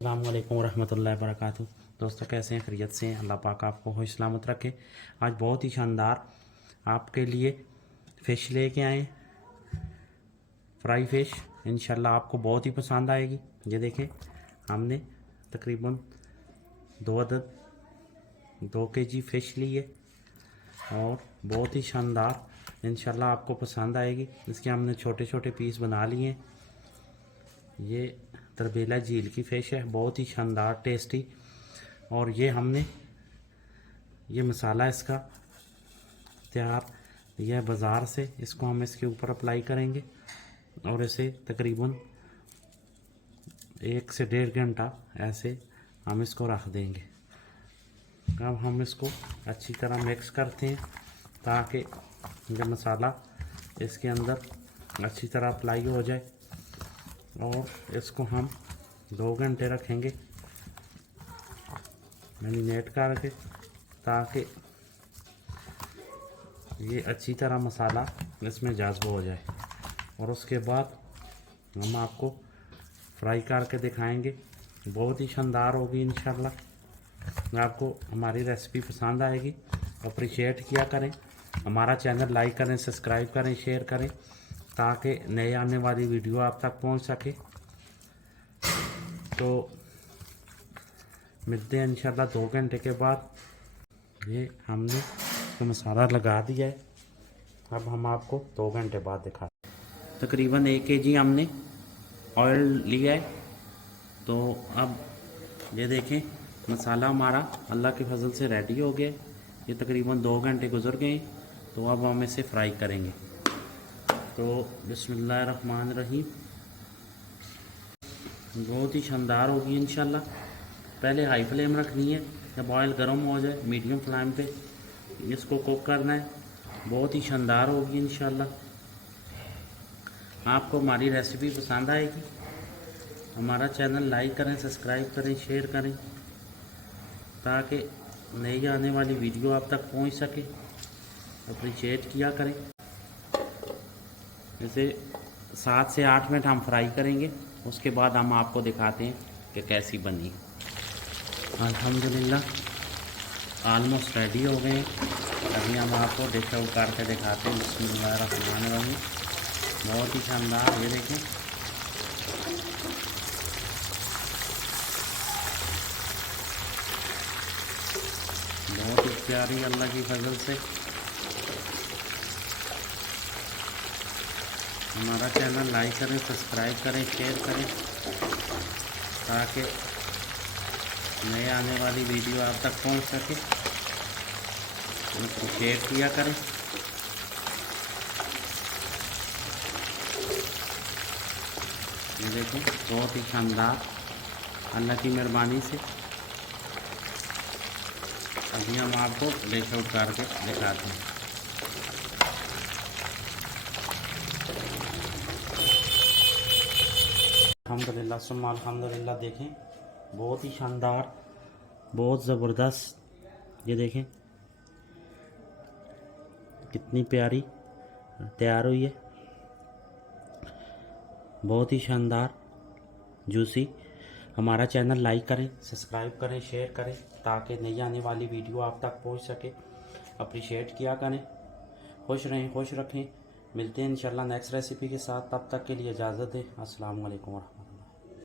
अस्सलाम वालेकुम रहमतुल्लाहि व बरकातुहू। दोस्तों कैसे हैं, खैरियत से हैं? अल्लाह पाक आपको होश सलामत रखे। आज बहुत ही शानदार आपके लिए फ़िश लेके आए, फ्राई फ़िश। इंशाल्लाह आपको बहुत ही पसंद आएगी। ये देखें, हमने तकरीबन 2 केजी फ़िश ली है और बहुत ही शानदार, इंशाल्लाह आपको पसंद आएगी। इसके हमने छोटे छोटे पीस बना लिए हैं। ये तरबेला झील की फ़िश है, बहुत ही शानदार टेस्टी। और ये हमने ये मसाला इसका तैयार लिया है बाज़ार से। इसको हम इसके ऊपर अप्लाई करेंगे और इसे तकरीबन 1 से 1.5 घंटा ऐसे हम इसको रख देंगे। अब हम इसको अच्छी तरह मिक्स करते हैं ताकि ये मसाला इसके अंदर अच्छी तरह अप्लाई हो जाए। और इसको हम 2 घंटे रखेंगे मैरिनेट करके, ताकि ये अच्छी तरह मसाला इसमें जज़्ब हो जाए। और उसके बाद हम आपको फ्राई करके दिखाएंगे। बहुत ही शानदार होगी इंशाल्लाह। आपको हमारी रेसिपी पसंद आएगी। अप्रिशिएट किया करें, हमारा चैनल लाइक करें, सब्सक्राइब करें, शेयर करें, ताकि नए आने वाली वीडियो आप तक पहुंच सके। तो मिलते हैं इंशाल्लाह 2 घंटे के बाद। ये हमने तो मसाला लगा दिया है। अब हम आपको 2 घंटे बाद दिखाते हैं। तकरीबन 1 केजी हमने ऑयल लिया है। तो अब ये देखें, मसाला हमारा अल्लाह के फजल से रेडी हो गया। ये तकरीबन 2 घंटे गुजर गए। तो अब हम इसे फ्राई करेंगे। तो बिस्मिल्लाहिर्रहमानिर्रहीम। बहुत ही शानदार होगी इंशाल्लाह। पहले हाई फ्लेम रखनी है, जब ऑयल गर्म हो जाए मीडियम फ्लेम पे इसको कुक करना है। बहुत ही शानदार होगी इंशाल्लाह। आपको हमारी रेसिपी पसंद आएगी। हमारा चैनल लाइक करें, सब्सक्राइब करें, शेयर करें, ताकि नई आने वाली वीडियो आप तक पहुंच सके। अप्रिशिएट किया करें। जैसे 7 से 8 मिनट हम फ्राई करेंगे, उसके बाद हम आपको दिखाते हैं कि कैसी बनी। अल्हम्दुलिल्लाह ऑलमोस्ट रेडी हो गए। अभी हम आपको डिश आउट करके दिखाते हैं। बिस्मिल्लाहिर्रहमानिर्रहीम। बहुत ही शानदार, ये देखें। बहुत ही प्यारी, अल्लाह की फजल से। हमारा चैनल लाइक करें, सब्सक्राइब करें, शेयर करें, ताकि नए आने वाली वीडियो आप तक पहुंच सके। उसको शेयर किया करें। ये देखें, बहुत ही शानदार, अल्लाह की मेहरबानी से। अभी हम आपको डिश आउट करके दिखाते हैं। अल्हम्दुलिल्लाह सुम्मा अल्हम्दुलिल्लाह। देखें, बहुत ही शानदार, बहुत ज़बरदस्त। ये देखें कितनी प्यारी तैयार हुई है। बहुत ही शानदार, जूसी। हमारा चैनल लाइक करें, सब्सक्राइब करें, शेयर करें, ताकि नई आने वाली वीडियो आप तक पहुंच सके। अप्रिशिएट किया करें। खुश रहें, खुश रखें। मिलते हैं इंशाल्लाह नेक्स्ट रेसिपी के साथ। तब तक के लिए इजाज़त दें। अस्सलाम वालेकुम।